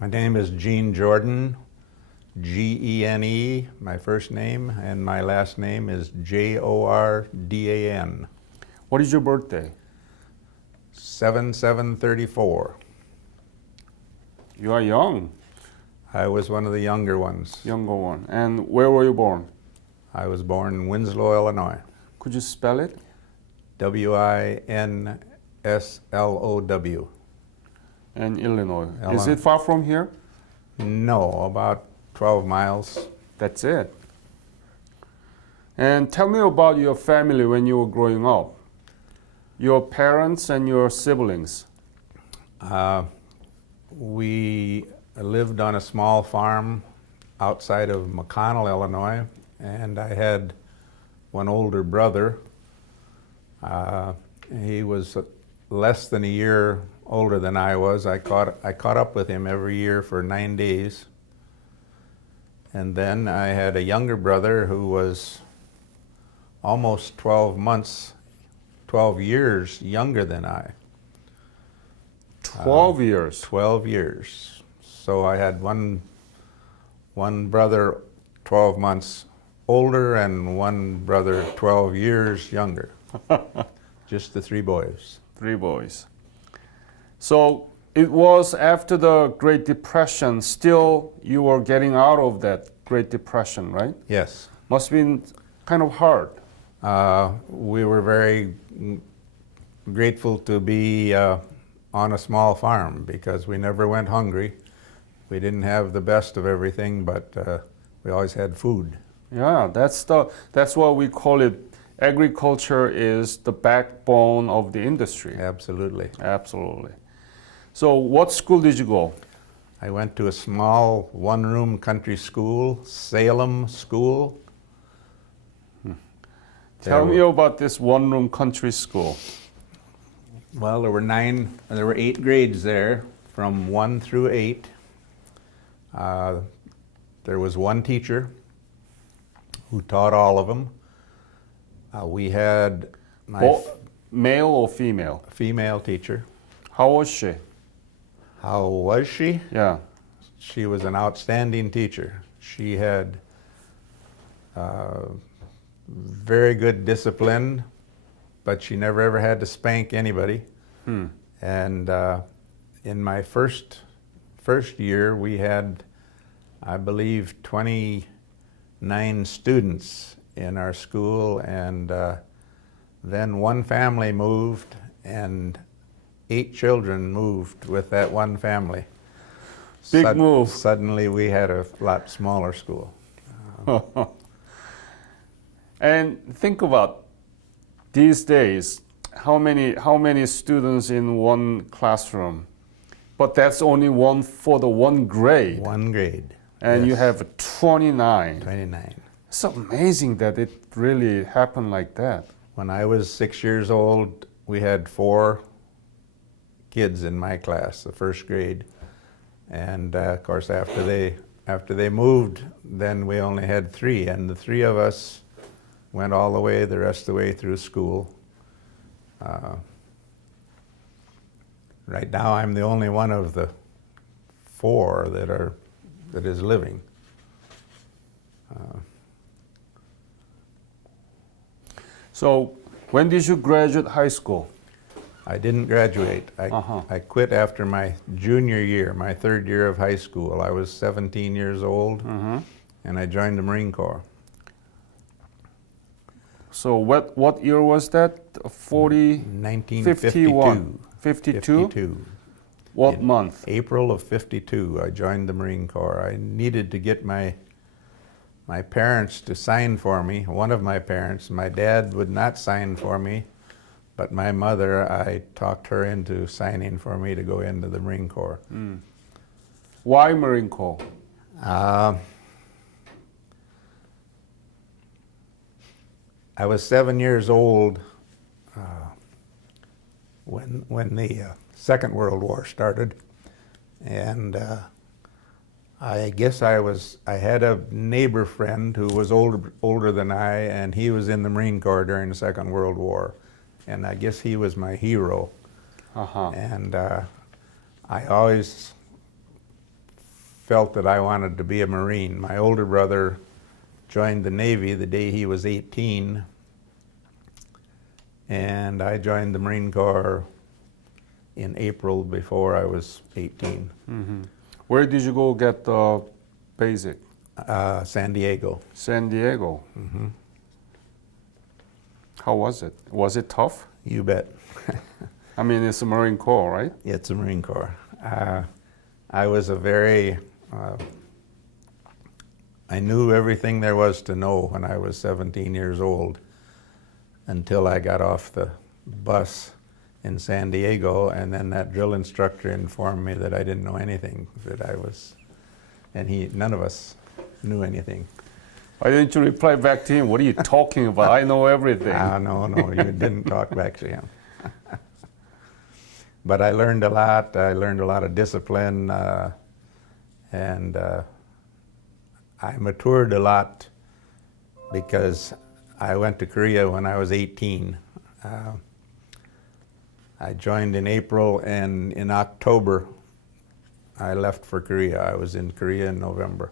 My name is Gene Jordan, Gene, my first name, and my last name is Jordan. What is your birthday? 7/7/34. You are young, I was one of the younger ones. younger one. And where were you born? I was born in Winslow, Illinois. Could you spell it? Winslow. And Illinois. Is Illinois. it far from here? No, about 12 miles. That's it. And tell me about your family when you were growing up. Your parents and your siblings. We lived on a small farm outside of McConnell, Illinois, and I had one older brother. He was less than a year older than I was. I caught up with him every year for 9 days. And then I had a younger brother who was almost 12 years younger than I. 12 years. 12 years. So I had one brother 12 months older and one brother 12 years younger. Just the three boys. 3 boys. So it was after the Great Depression, still you were getting out of that Great Depression, right? Yes. Must have been kind of hard. We were very grateful to be on a small farm because we never went hungry. We didn't have the best of everything, but we always had food. Yeah, that's what we call it. Agriculture is the backbone of the industry. Absolutely. Absolutely. So what school did you go? I went to a small one-room country school, Salem School. Tell me about this one-room country school. Well, there were 8 grades there, from 1 through 8. There was one teacher who taught all of them. We had Male or female? female teacher. How was she? How was she? Yeah. She was an outstanding teacher. She had very good discipline, but she never ever had to spank anybody. And in my first year, we had, I believe, 29 students in our school, and then one family moved, and 8 children moved with that one family. Big move. Suddenly, we had a lot smaller school. And think about these days, how many students in one classroom? But that's only one for the one grade. One grade. And you Yes. have 29. 29. It's amazing that it really happened like that. When I was 6 years old, we had 4 kids in my class, the first grade. And of course, after they moved, then we only had 3, and the 3 of us went all the way, the rest of the way through school. Right now, I'm the only one of the 4 that is living. So when did you graduate high school? I didn't graduate. I quit after my junior year, my 3rd year of high school. I was 17 years old, and I joined the Marine Corps. So what year was that? 1952. 52? What month? April of 52, I joined the Marine Corps. I needed to get my parents to sign for me. One of my parents, my dad would not sign for me, but my mother, I talked her into signing for me to go into the Marine Corps. Why Marine Corps? I was 7 years old when the Second World War started, and I guess I had a neighbor friend who was older than I, and he was in the Marine Corps during the Second World War, and I guess he was my hero. And I always felt that I wanted to be a Marine. My older brother joined the Navy the day he was 18, and I joined the Marine Corps in April before I was 18. Mm-hmm. Where did you go get the basic? San Diego. San Diego. Mm-hmm. How was it? Was it tough? You bet. I mean, it's a Marine Corps, right? It's a Marine Corps. I was a very, I knew everything there was to know when I was 17 years old until I got off the bus in San Diego, and then that drill instructor informed me that I didn't know anything, and none of us knew anything. Why didn't you reply back to him? What are you talking about? I know everything. No, you didn't talk back to him. But I learned a lot. I learned a lot of discipline, and I matured a lot because I went to Korea when I was 18. I joined in April, and in October, I left for Korea. I was in Korea in November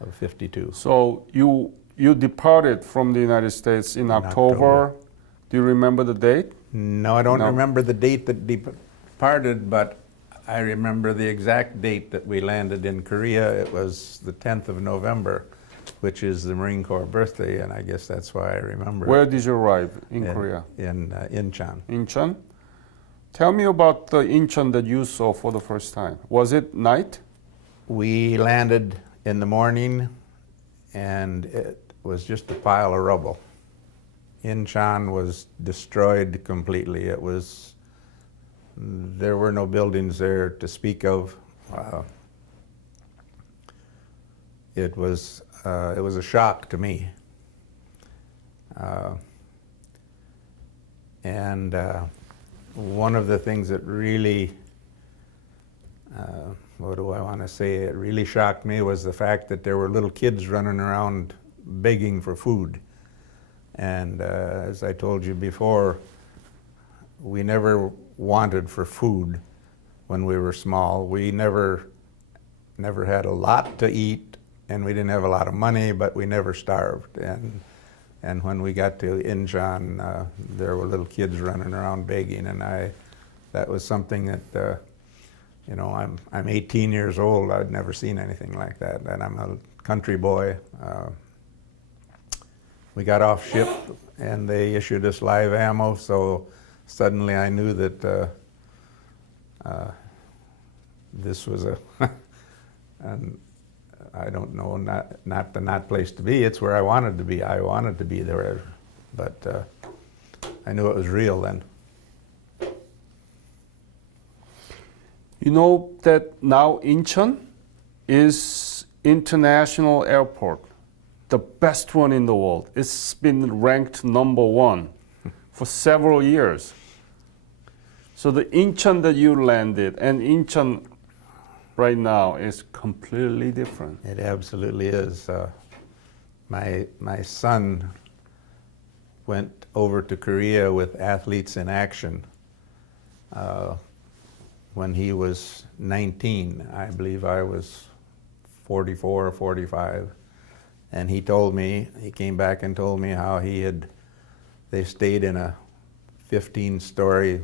of '52. So you departed from the United States in October. Do you remember the date? No, I don't No. remember the date that departed, but I remember the exact date that we landed in Korea. It was the 10th of November, which is the Marine Corps birthday, and I guess that's why I remember. Where did you arrive in Korea? In Incheon. Incheon? Tell me about the Incheon that you saw for the first time. Was it night? We landed in the morning, and it was just a pile of rubble. Incheon was destroyed completely. There were no buildings there to speak of. It was a shock to me. And one of the things that really, what do I want to say, it really shocked me was the fact that there were little kids running around begging for food. And as I told you before, we never wanted for food when we were small. We never had a lot to eat, and we didn't have a lot of money, but we never starved. And when we got to Incheon, there were little kids running around begging, and that was something that, I'm 18 years old. I'd never seen anything like that, and I'm a country boy. We got off ship, and they issued us live ammo, so suddenly I knew that this was and I don't know, not the place to be. It's where I wanted to be. I wanted to be there, but I knew it was real then. You know that now Incheon is international airport, the best one in the world. It's been ranked #1 for several years. So the Incheon that you landed and Incheon right now is completely different. It absolutely is. My son went over to Korea with Athletes in Action when he was 19. I believe I was 44 or 45. And he came back and told me how they stayed in a 15-story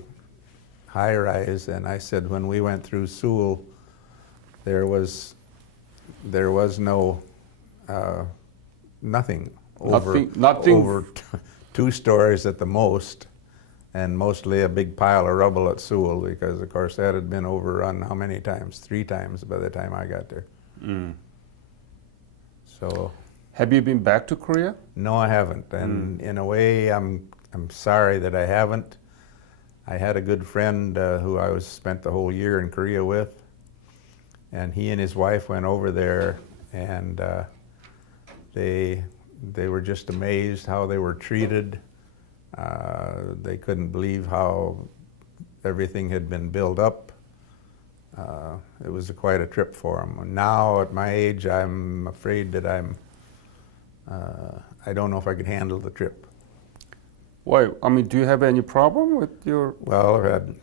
high-rise, and I said when we went through Seoul, there was no nothing over 2 stories at the most, and mostly a big pile of rubble at Seoul, because of course that had been overrun how many times? 3 times by the time I got there. So. Have you been back to Korea? No, I haven't, and in a way, I'm sorry that I haven't. I had a good friend who I spent the whole year in Korea with, and he and his wife went over there, and they were just amazed how they were treated. They couldn't believe how everything had been built up. It was quite a trip for them. Now, at my age, I'm afraid that I don't know if I could handle the trip. Why? I mean, do you have any problem with your... Well, I've had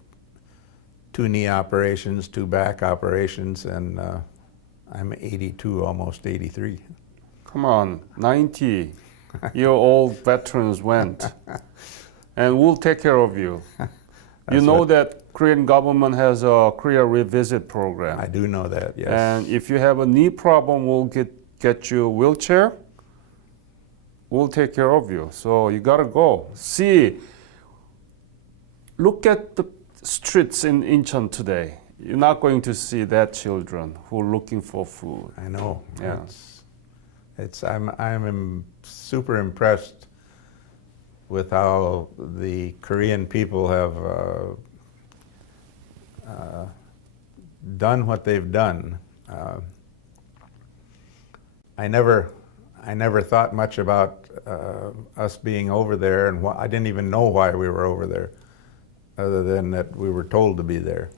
2 knee operations, 2 back operations, and I'm 82, almost 83. Come on, 90-year-old veterans went, and we'll take care of you. You know that Korean government has a Korea Revisit program. I do know that, yes. And if you have a knee problem, we'll get you a wheelchair. We'll take care of you. So you gotta go. See, look at the streets in Incheon today. You're not going to see that children who are looking for food. I know. Yeah. I'm super impressed with how the Korean people have done what they've done. I never thought much about us being over there, and I didn't even know why we were over there, other than that we were told to be there.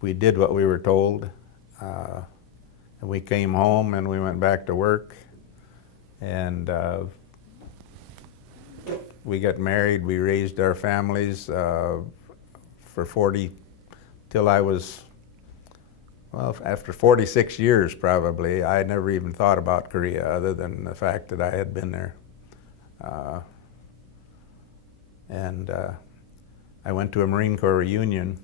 We did what we were told, and we came home and we went back to work, and we got married. We raised our families for 40 till I was, well, after 46 years probably. I had never even thought about Korea other than the fact that I had been there. And I went to a Marine Corps reunion,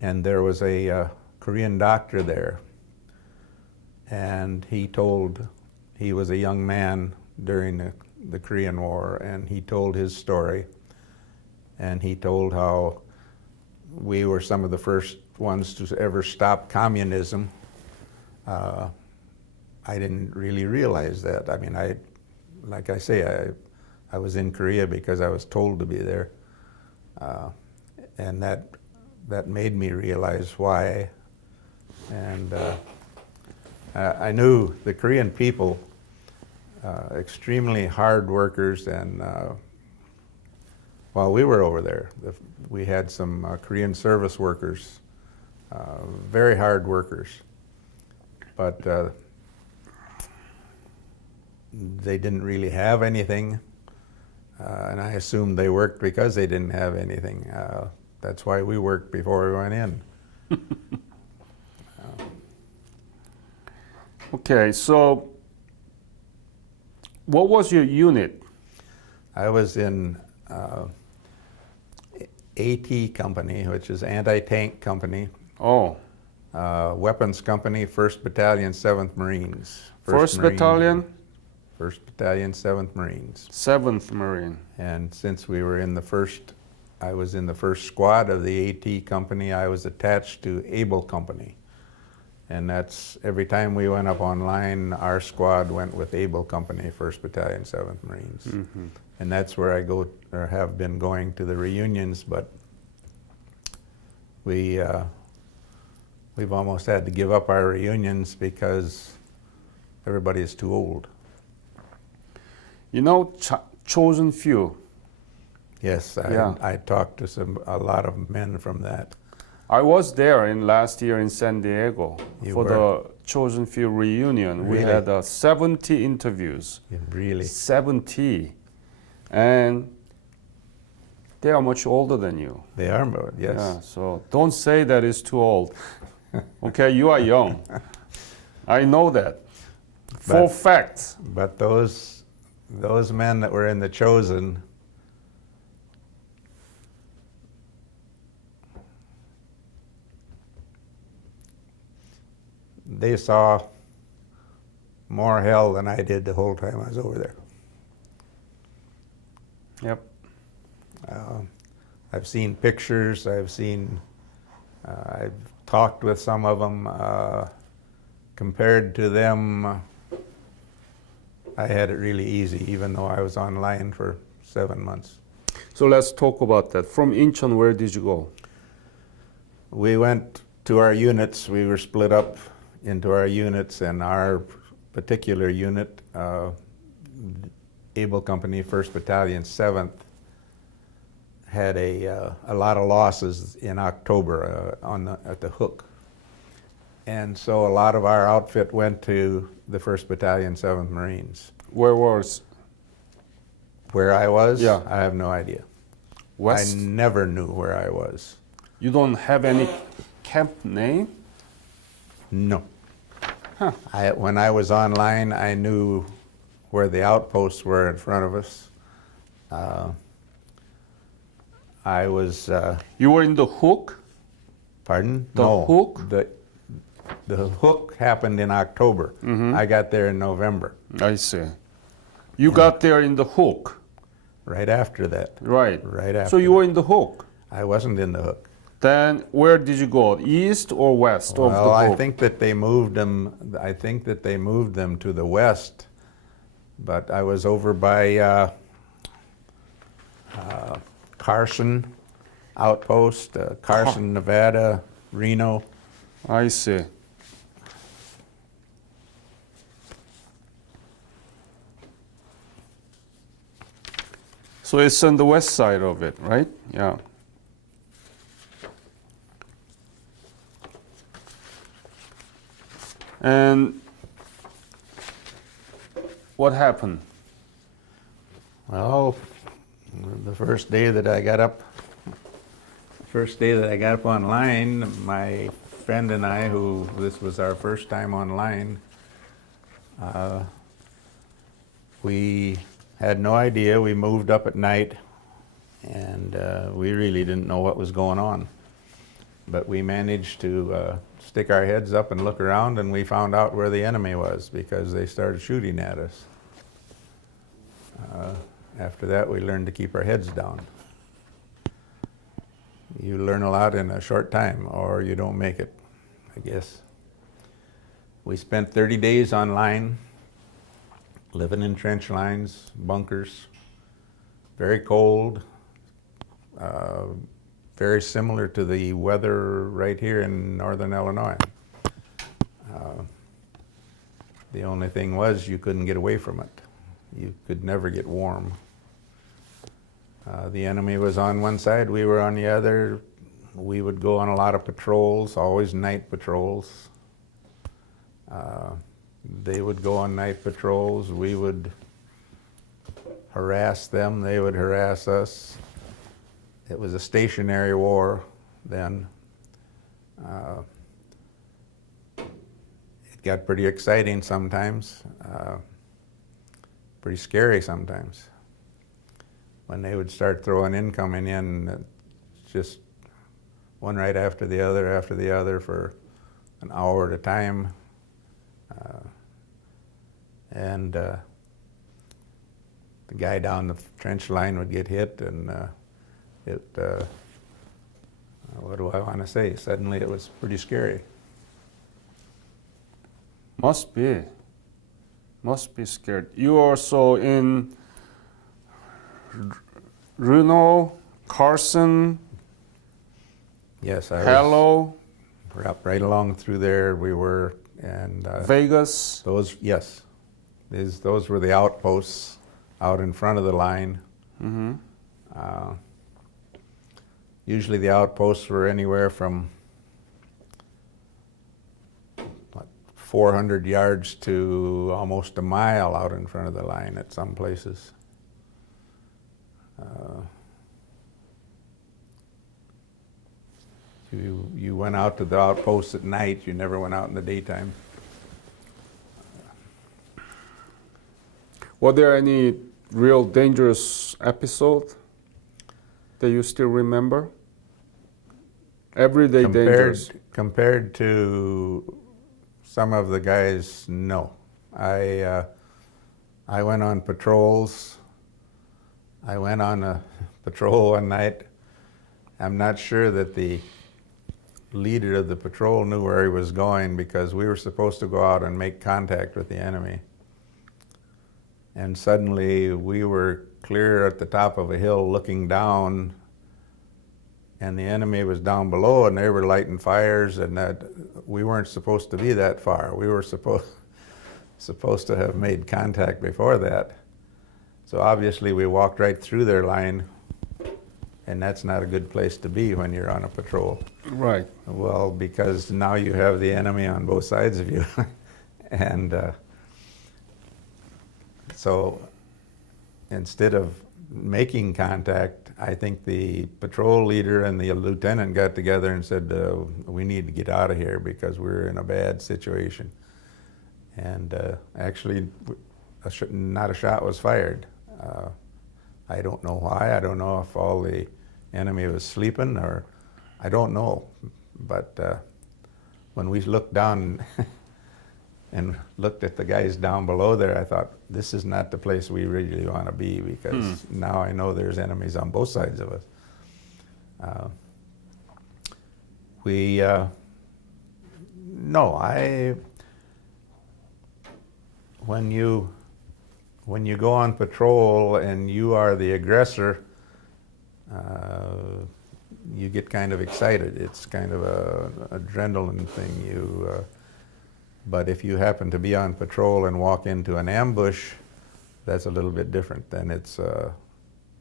and there was a Korean doctor there, and he was a young man during the Korean War, and he told his story, and he told how we were some of the first ones to ever stop communism. I didn't really realize that. I mean, like I say, I was in Korea because I was told to be there, and that made me realize why. And I knew the Korean people, extremely hard workers, and while we were over there, we had some Korean service workers, very hard workers, but they didn't really have anything, and I assumed they worked because they didn't have anything. That's why we worked before we went in. Okay, so what was your unit? I was in AT Company, which is Anti-Tank Company. Oh, Weapons Company, 1st Battalion, 7th Marines. 1st Battalion? 1st Battalion, 7th Marines. 7th Marine. And since we were I was in the 1st Squad of the AT Company, I was attached to Able Company. And that's, every time we went up online, our squad went with Able Company, 1st Battalion, 7th Marines. Mm-hmm. And that's where I go, or have been going to the reunions, but we've almost had to give up our reunions because everybody is too old. You know, chosen few. Yes, I talked to a lot of men from that. I was there last year in San Diego for the chosen few reunion. Really? We had 70 interviews. Yeah, really? 70. And they are much older than you. They are, yes. Yeah, so don't say that it's too old. Okay, you are young. I know that. For facts. But those men that were in the chosen, they saw more hell than I did the whole time I was over there. Yep. I've seen pictures, I've talked with some of them. Compared to them, I had it really easy, even though I was online for 7 months. So let's talk about that. From Incheon, where did you go? We went to our units. We were split up into our units, and our particular unit, Able Company, 1st Battalion, 7th, had a lot of losses in October at the Hook. And so a lot of our outfit went to the 1st Battalion, 7th Marines. Where was? Where I was? Yeah. I have no idea. West? I never knew where I was. You don't have any camp name? No. Huh. When I was online, I knew where the outposts were in front of us. I was, You were in the Hook? pardon? The No. Hook? The Hook happened in October. I got there in November, I see. You got there in the Hook. right after that. Right. Right after. So you were in the Hook. I wasn't in the Hook. Then where did you go? East or west of the Well, I Hook? think that they moved them. I think that they moved them to the west, but I was over by Carson outpost, Carson, Nevada, Reno. I see. So it's on the west side of it, right? Yeah. And what happened? Well, the first day that I got up online, my friend and I, who this was our first time online, we had no idea. We moved up at night, and we really didn't know what was going on. But we managed to stick our heads up and look around, and we found out where the enemy was because they started shooting at us. After that, we learned to keep our heads down. You learn a lot in a short time, or you don't make it, I guess. We spent 30 days online, living in trench lines, bunkers, very cold, very similar to the weather right here in northern Illinois. The only thing was you couldn't get away from it. You could never get warm. The enemy was on one side, we were on the other. We would go on a lot of patrols, always night patrols. They would go on night patrols, we would harass them, they would harass us. It was a stationary war then. It got pretty exciting sometimes, pretty scary sometimes. When they would start throwing incoming in, just one right after the other for an hour at a time. And the guy down the trench line would get hit, and what do I want to say? Suddenly it was pretty scary. Must be scared. You also in Reno, Carson, Yes, I Hello, was right along through there. We were, and Vegas. those were the outposts out in front of the line. Mm-hmm. Usually the outposts were anywhere from 400 yards to almost a mile out in front of the line at some places. You went out to the outposts at night, you never went out in the daytime. Were there any real dangerous episode that you still remember? Everyday dangerous. Compared to some of the guys, no. I went on patrols. I went on a patrol one night. I'm not sure that the leader of the patrol knew where he was going because we were supposed to go out and make contact with the enemy. And suddenly we were clear at the top of a hill looking down, and the enemy was down below, and they were lighting fires, and that we weren't supposed to be that far. We were supposed to have made contact before that. So obviously we walked right through their line, and that's not a good place to be when you're on a patrol. Right. Well, because now you have the enemy on both sides of you. And so instead of making contact, I think the patrol leader and the lieutenant got together and said, we need to get out of here because we're in a bad situation. And actually, not a shot was fired. I don't know why. I don't know if all the enemy was sleeping, or I don't know. But when we looked down and looked at the guys down below there, I thought, this is not the place we really want to be, because now I know there's enemies on both sides of us. When you go on patrol and you are the aggressor, you get kind of excited. It's kind of a adrenaline thing. But if you happen to be on patrol and walk into an ambush, that's a little bit different. Then it's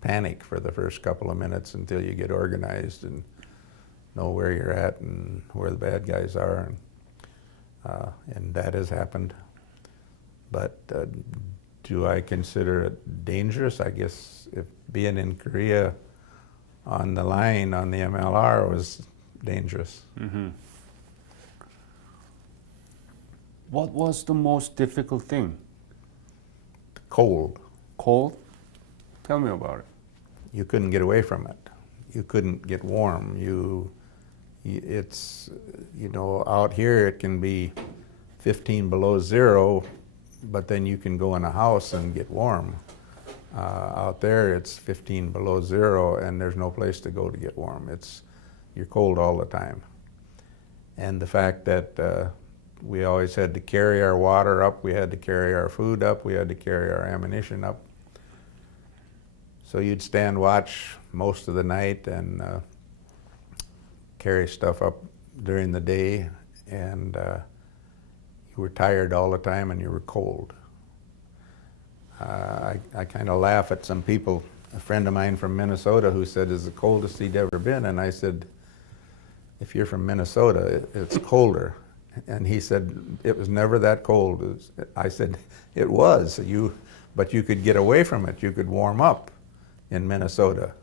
panic for the first couple of minutes until you get organized and know where you're at and where the bad guys are. And that has happened. But do I consider it dangerous? I guess if being in Korea on the line on the MLR was dangerous. Mm-hmm. What was the most difficult thing? Cold. Cold? Tell me about it. You couldn't get away from it. You couldn't get warm. It's, out here it can be 15 below zero, but then you can go in a house and get warm. Out there it's 15 below zero and there's no place to go to get warm. You're cold all the time. And the fact that we always had to carry our water up, we had to carry our food up, we had to carry our ammunition up. So you'd stand watch most of the night and carry stuff up during the day, and you were tired all the time and you were cold. I kind of laugh at some people, a friend of mine from Minnesota who said it's the coldest he'd ever been, and I said, if you're from Minnesota, it's colder. And he said, it was never that cold. I said, it was, but you could get away from it. You could warm up in Minnesota.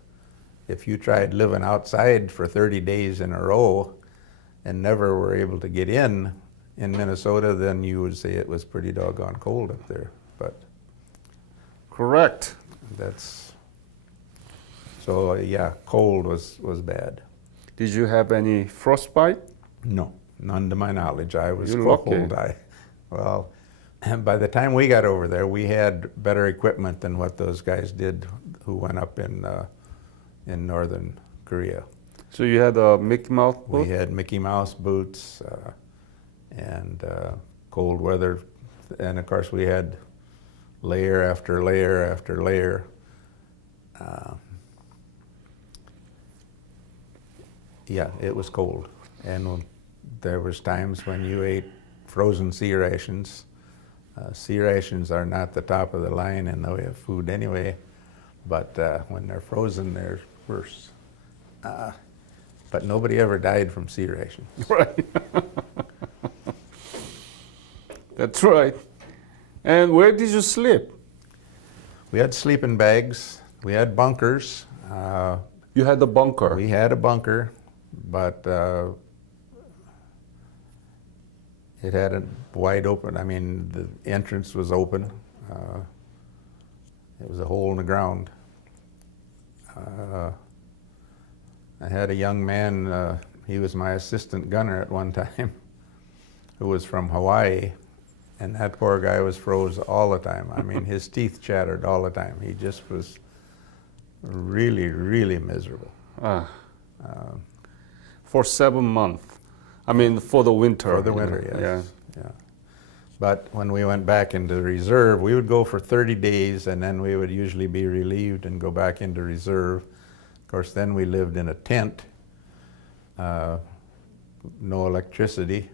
If you tried living outside for 30 days in a row and never were able to get in Minnesota, then you would say it was pretty doggone cold up there. But correct. So yeah, cold was bad. Did you have any frostbite? No. None to my knowledge. I was You're cold. lucky. Well, by the time we got over there, we had better equipment than what those guys did who went up in northern Korea. So you had a Mickey Mouse boot? We had Mickey Mouse boots and cold weather, and of course we had layer after layer after layer. Yeah, it was cold, and there was times when you ate frozen sea rations. Sea rations are not the top of the line in the way of food anyway, but when they're frozen, they're worse. But nobody ever died from sea rations. Right. That's right. And where did you sleep? We had sleeping bags. We had bunkers. You had a bunker. We had a bunker, but it had it wide open. I mean, the entrance was open. It was a hole in the ground. I had a young man, he was my assistant gunner at one time, who was from Hawaii, and that poor guy was froze all the time. I mean, his teeth chattered all the time. He just was really, really miserable. For 7 months. I mean, for the winter. For the winter, yes. Yeah. Yeah. But when we went back into reserve, we would go for 30 days, and then we would usually be relieved and go back into reserve. Of course, then we lived in a tent, no electricity.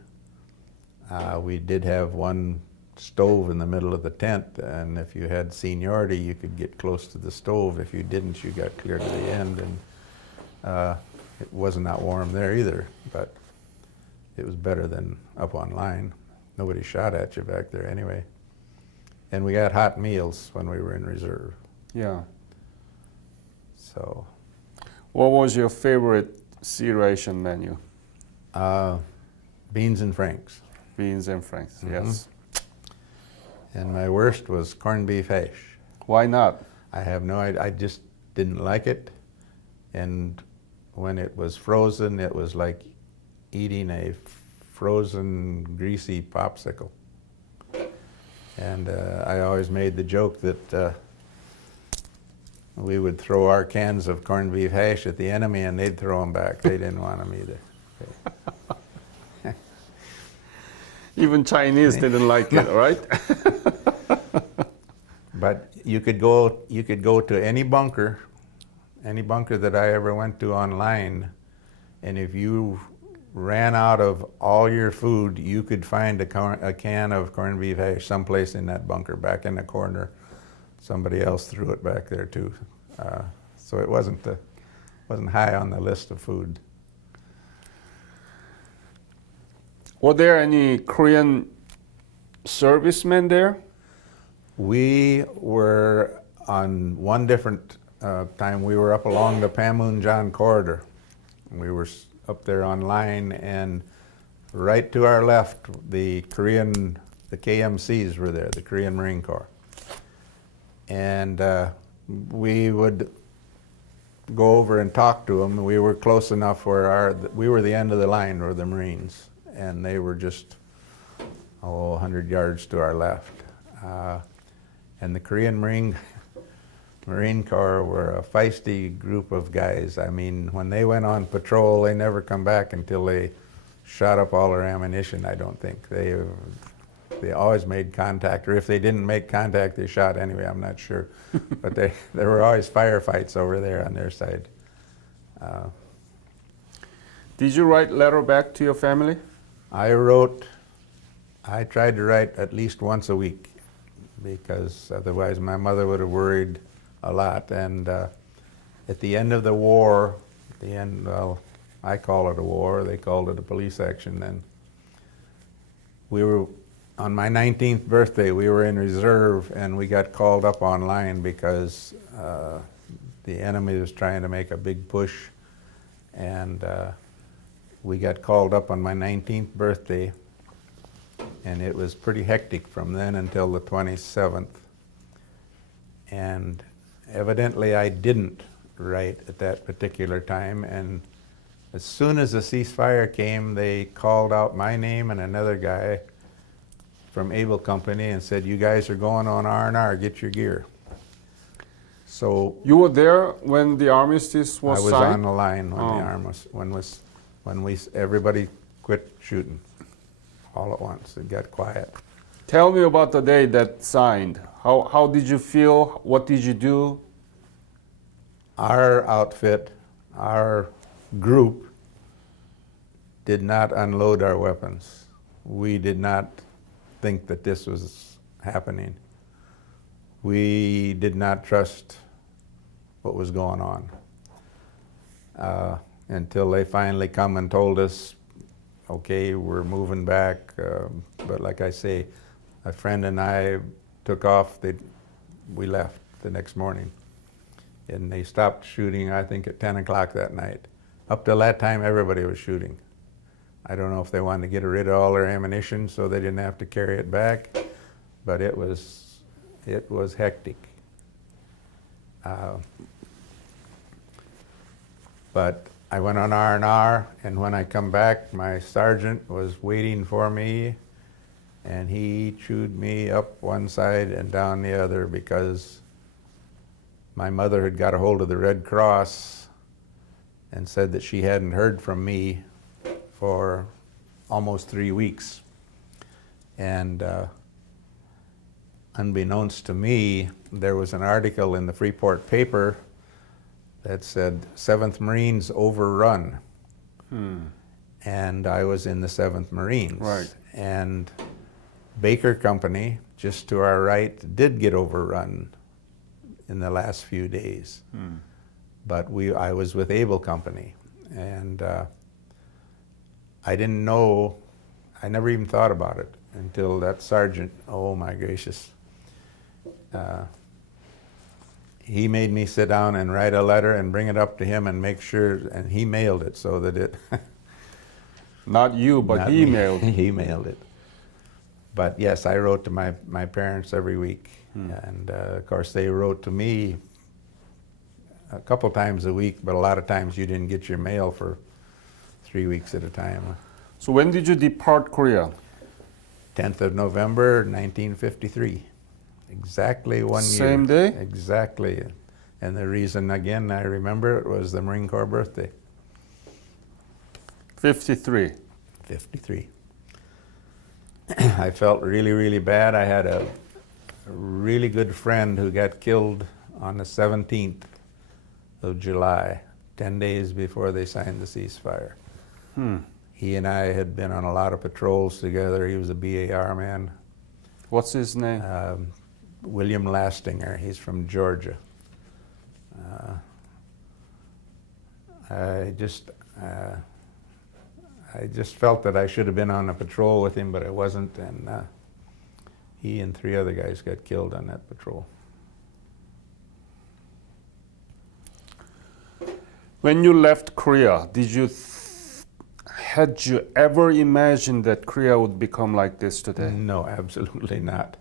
We did have one stove in the middle of the tent, and if you had seniority, you could get close to the stove. If you didn't, you got clear to the end, and it wasn't that warm there either, but it was better than up on line. Nobody shot at you back there anyway. And we got hot meals when we were in reserve. Yeah. So What was your favorite sea ration menu? beans and franks. Beans and franks. Yes. And my worst was corned beef hash. Why not? I have no idea. I just didn't like it. And when it was frozen, it was like eating a frozen, greasy popsicle. And I always made the joke that we would throw our cans of corned beef hash at the enemy and they'd throw them back. They didn't want them either. Even Chinese didn't like it, right? But you could go to any bunker that I ever went to online, and if you ran out of all your food, you could find a can of corned beef hash someplace in that bunker, back in the corner. Somebody else threw it back there too. So it wasn't high on the list of food. Were there any Korean servicemen there? We were on one different time. We were up along the Panmunjom corridor. We were up there on line, and right to our left, the KMCs were there, the Korean Marine Corps. And we would go over and talk to them. We were close enough where we were the end of the line, were the Marines, and they were just 100 yards to our left. And the Korean Marine Corps were a feisty group of guys. I mean, when they went on patrol, they never come back until they shot up all their ammunition, I don't think. They always made contact, or if they didn't make contact, they shot anyway, I'm not sure. But there were always firefights over there on their side. Did you write letter back to your family? I tried to write at least once a week, because otherwise my mother would have worried a lot. And at the end of the war, well, I call it a war, they called it a police action then. On my 19th birthday, we were in reserve, and we got called up online because the enemy was trying to make a big push. And we got called up on my 19th birthday, and it was pretty hectic from then until the 27th. And evidently I didn't write at that particular time, and as soon as the ceasefire came, they called out my name and another guy from Able Company and said, "You guys are going on R&R, get your gear." So You were there when the armistice was I was signed? on the line when everybody quit shooting all at once. It got quiet. Tell me about the day that signed. How did you feel? What did you do? Our outfit, our group, did not unload our weapons. We did not think that this was happening. We did not trust what was going on until they finally come and told us, okay, we're moving back. But like I say, a friend and I took off. We left the next morning. And they stopped shooting, I think, at 10 o'clock that night. Up till that time, everybody was shooting. I don't know if they wanted to get rid of all their ammunition so they didn't have to carry it back, but it was hectic. But I went on R&R, and when I come back, my sergeant was waiting for me, and he chewed me up one side and down the other because my mother had got a hold of the Red Cross and said that she hadn't heard from me for almost 3 weeks. And unbeknownst to me, there was an article in the Freeport paper that said 7th Marines overrun. And I was in the 7th Marines. Right. And Baker Company, just to our right, did get overrun in the last few days. But I was with Able Company, and I didn't know, I never even thought about it until that sergeant, oh my gracious, he made me sit down and write a letter and bring it up to him and make sure, and he mailed it so that it. Not you, but Not he me. mailed. He mailed it. But yes, I wrote to my parents every week. And of course they wrote to me a couple times a week, but a lot of times you didn't get your mail for 3 weeks at a time. So when did you depart Korea? 10th of November, 1953. Exactly 1 year. Same day? Exactly. And the reason, again, I remember it was the Marine Corps birthday. 53. 53. I felt really, really bad. I had a really good friend who got killed on the 17th of July, 10 days before they signed the ceasefire. He and I had been on a lot of patrols together. He was a BAR man. What's his name? William Lastinger. He's from Georgia. I just felt that I should have been on a patrol with him, but I wasn't, and he and 3 other guys got killed on that patrol. When you left Korea, had you ever imagined that Korea would become like this today? No, absolutely not.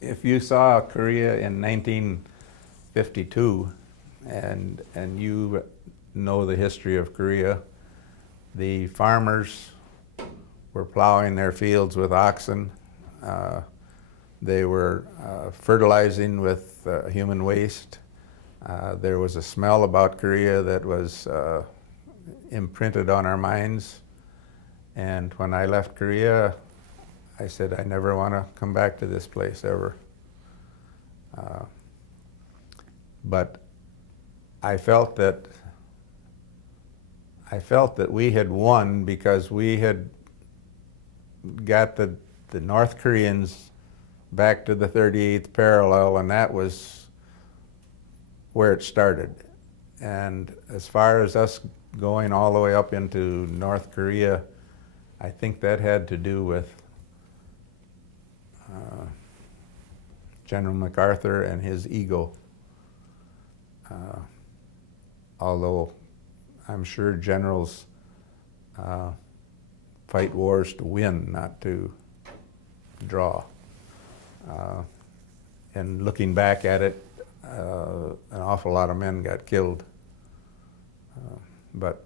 If you saw Korea in 1952, and you know the history of Korea, the farmers were plowing their fields with oxen. They were fertilizing with human waste. There was a smell about Korea that was imprinted on our minds. And when I left Korea, I said, I never want to come back to this place ever. But I felt that we had won because we had got the North Koreans back to the 38th parallel, and that was where it started. And as far as us going all the way up into North Korea, I think that had to do with General MacArthur and his ego. Although I'm sure generals fight wars to win, not to draw. And looking back at it, an awful lot of men got killed. But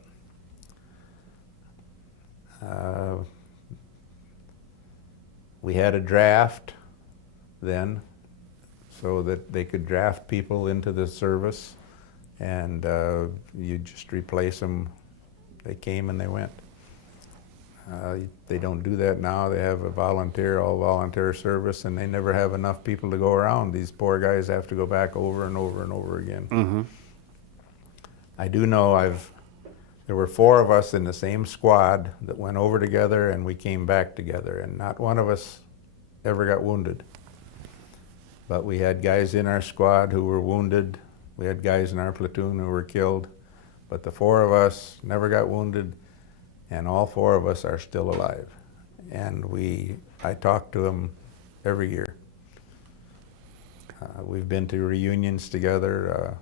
we had a draft then so that they could draft people into the service, and you just replace them. They came and they went. They don't do that now. They have a all volunteer service, and they never have enough people to go around. These poor guys have to go back over and over and over again. Mm-hmm. I do know there were 4 of us in the same squad that went over together, and we came back together, and not one of us ever got wounded. But we had guys in our squad who were wounded. We had guys in our platoon who were killed. But the 4 of us never got wounded, and all 4 of us are still alive. And I talk to them every year. We've been to reunions together.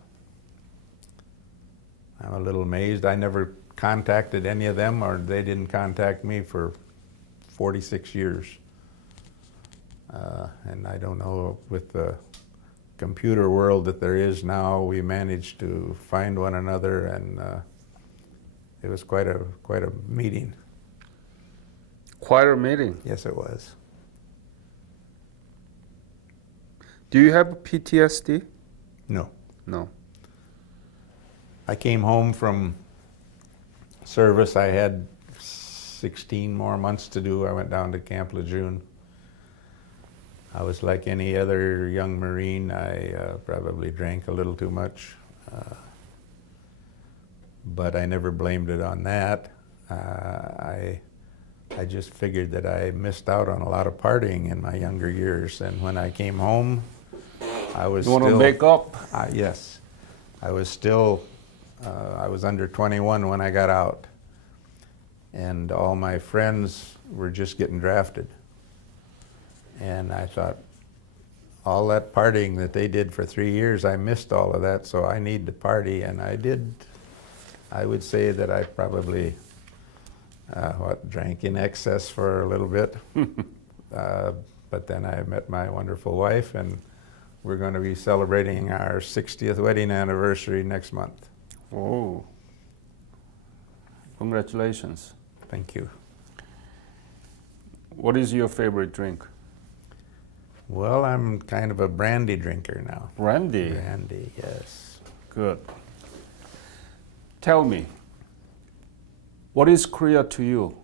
I'm a little amazed. I never contacted any of them, or they didn't contact me for 46 years. And I don't know, with the computer world that there is now, we managed to find one another, and it was quite a meeting. Quite a meeting. Yes, it was. Do you have PTSD? No. No. I came home from service. I had 16 more months to do. I went down to Camp Lejeune. I was like any other young Marine. I probably drank a little too much, but I never blamed it on that. I just figured that I missed out on a lot of partying in my younger years, and when I came home, I was You want to make up? Yes. I was still, I was under 21 when I got out, and all my friends were just getting drafted. And I thought, all that partying that they did for 3 years, I missed all of that, so I need to party, and I did. I would say that I probably, drank in excess for a little bit. But then I met my wonderful wife, and we're going to be celebrating our 60th wedding anniversary next month. Oh, congratulations. Thank you. What is your favorite drink? Well, I'm kind of a brandy drinker now. Brandy? Brandy, yes. Good. Tell me, what is Korea to you?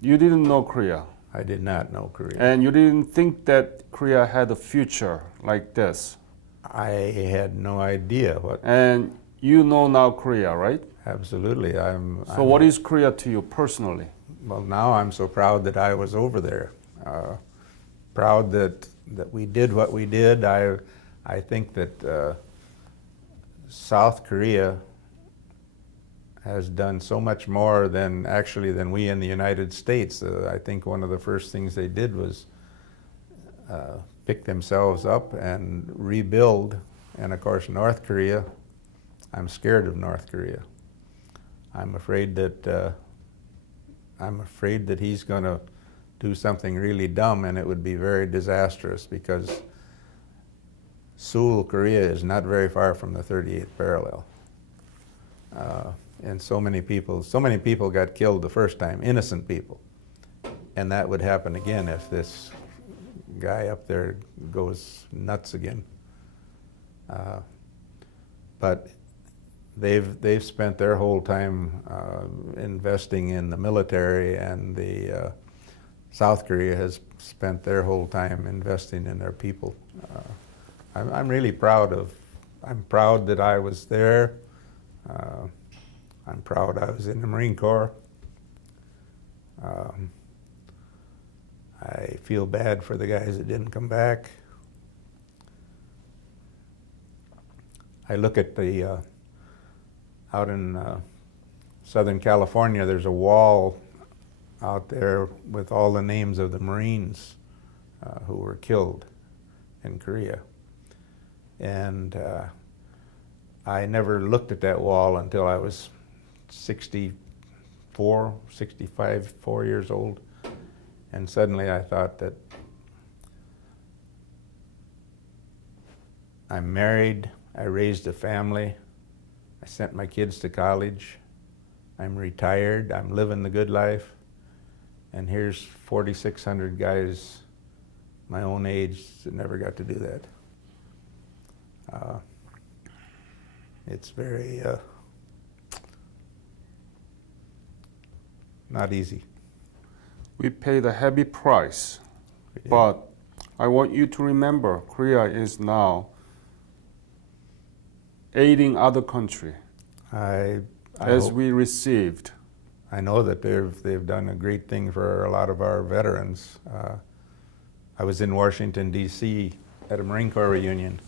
You didn't know Korea. I did not know Korea. And you didn't think that Korea had a future like this. I had no idea what. And you know now Korea, right? Absolutely. So what is Korea to you personally? Well, now I'm so proud that I was over there. Proud that we did what we did. I think that South Korea has done so much more than we in the United States. I think one of the first things they did was pick themselves up and rebuild. And of course, North Korea, I'm scared of North Korea. I'm afraid that he's going to do something really dumb, and it would be very disastrous, because Seoul, Korea is not very far from the 38th parallel. And so many people got killed the first time, innocent people. And that would happen again if this guy up there goes nuts again. But they've spent their whole time investing in the military, and the South Korea has spent their whole time investing in their people. I'm really proud I'm proud that I was there. I'm proud I was in the Marine Corps. I feel bad for the guys that didn't come back. I look at the, out in Southern California, there's a wall out there with all the names of the Marines who were killed in Korea. And I never looked at that wall until I was 64, 65, 4 years old. And suddenly I thought that I'm married, I raised a family, I sent my kids to college, I'm retired, I'm living the good life, and here's 4,600 guys my own age that never got to do that. It's very not easy. We paid a heavy price, but I want you to remember Korea is now aiding other countries as we received. I know that they've done a great thing for a lot of our veterans. I was in Washington, D.C. at a Marine Corps reunion,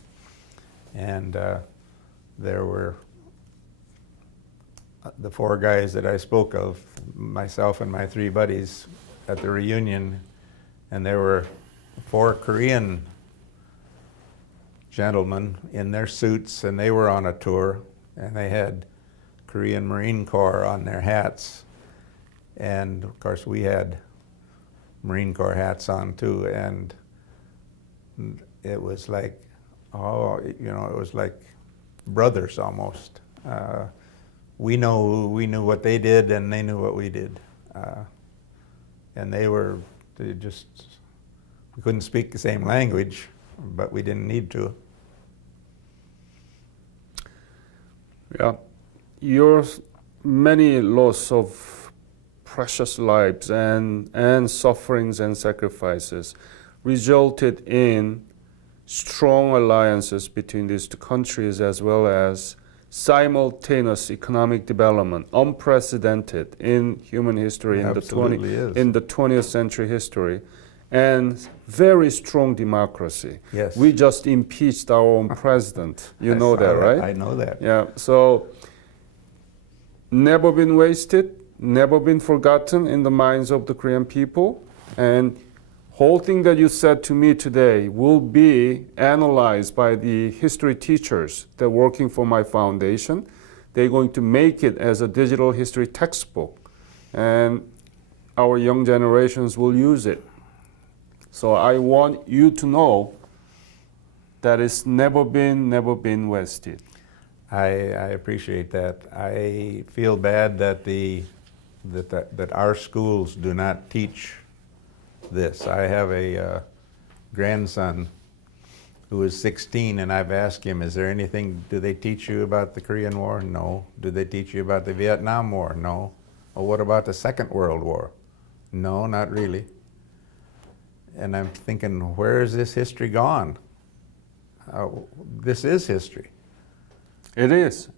and there were the 4 guys that I spoke of, myself and my 3 buddies at the reunion, and there were 4 Korean gentlemen in their suits, and they were on a tour, and they had Korean Marine Corps on their hats. And of course we had Marine Corps hats on too, and it was like, it was like brothers almost. We knew what they did, and they knew what we did. And we couldn't speak the same language, but we didn't need to. Yeah, your many loss of precious lives and sufferings and sacrifices resulted in strong alliances between these 2 countries, as well as simultaneous economic development, unprecedented in human history, in the 20th century history, and very strong democracy. Yes. We just impeached our own president. You know that, right? I know that. Yeah. So never been wasted, never been forgotten in the minds of the Korean people, and whole thing that you said to me today will be analyzed by the history teachers that are working for my foundation. They're going to make it as a digital history textbook, and our young generations will use it. So I want you to know that it's never been wasted. I appreciate that. I feel bad that that our schools do not teach this. I have a grandson who is 16, and I've asked him, is there anything, do they teach you about the Korean War? No. Do they teach you about the Vietnam War? No. Well, what about the Second World War? No, not really. And I'm thinking, where is this history gone? This is history. It is.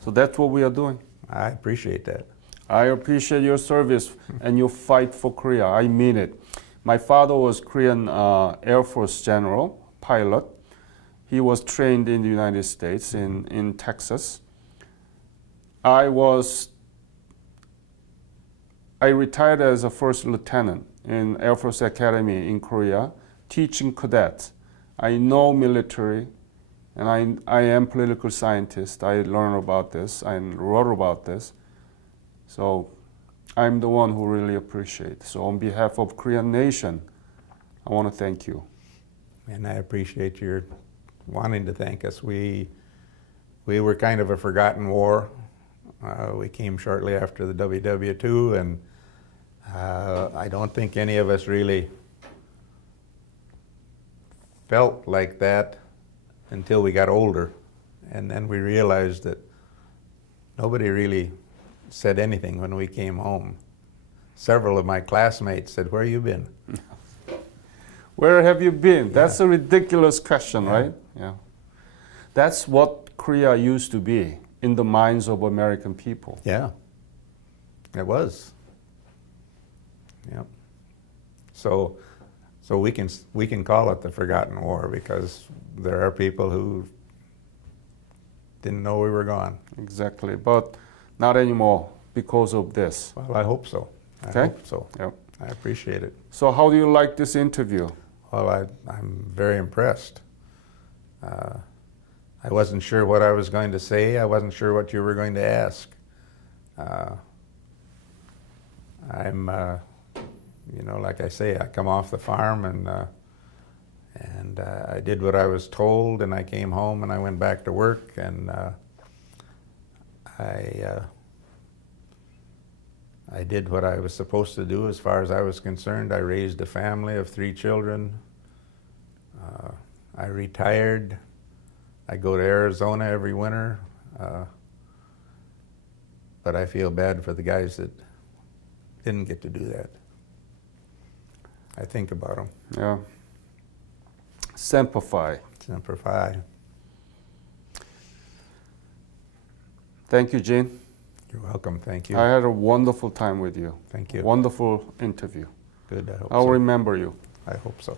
So that's what we are doing. I appreciate that. I appreciate your service and your fight for Korea. I mean it. My father was Korean Air Force general, pilot. He was trained in the United States, in Texas. I retired as a first lieutenant in Air Force Academy in Korea, teaching cadets. I know military, and I am political scientist. I learned about this, I wrote about this. So I'm the one who really appreciates. So on behalf of Korean nation, I want to thank you. And I appreciate your wanting to thank us. We were kind of a forgotten war. We came shortly after the WW2, and I don't think any of us really felt like that until we got older. And then we realized that nobody really said anything when we came home. Several of my classmates said, where have you been? Where have you been? Yeah. That's a ridiculous question, Yeah. right? Yeah. That's what Korea used to be in the minds of American people. Yeah, it was. Yep. So we can call it the Forgotten War because there are people who didn't know we were gone. Exactly, but not anymore because of this. Well, I hope so. I Okay. hope so. Yep. I appreciate it. So how do you like this interview? Well, I'm very impressed. I wasn't sure what I was going to say. I wasn't sure what you were going to ask. Like I say, I come off the farm and I did what I was told, and I came home and I went back to work, and I did what I was supposed to do as far as I was concerned. I raised a family of 3 children. I retired. I go to Arizona every winter. But I feel bad for the guys that didn't get to do that. I think about them. Yeah. Semper Fi. Semper Fi. Thank you, Gene. You're welcome. Thank you. I had a wonderful time with you. Thank you. Wonderful interview. Good. I hope I'll so. remember you. I hope so.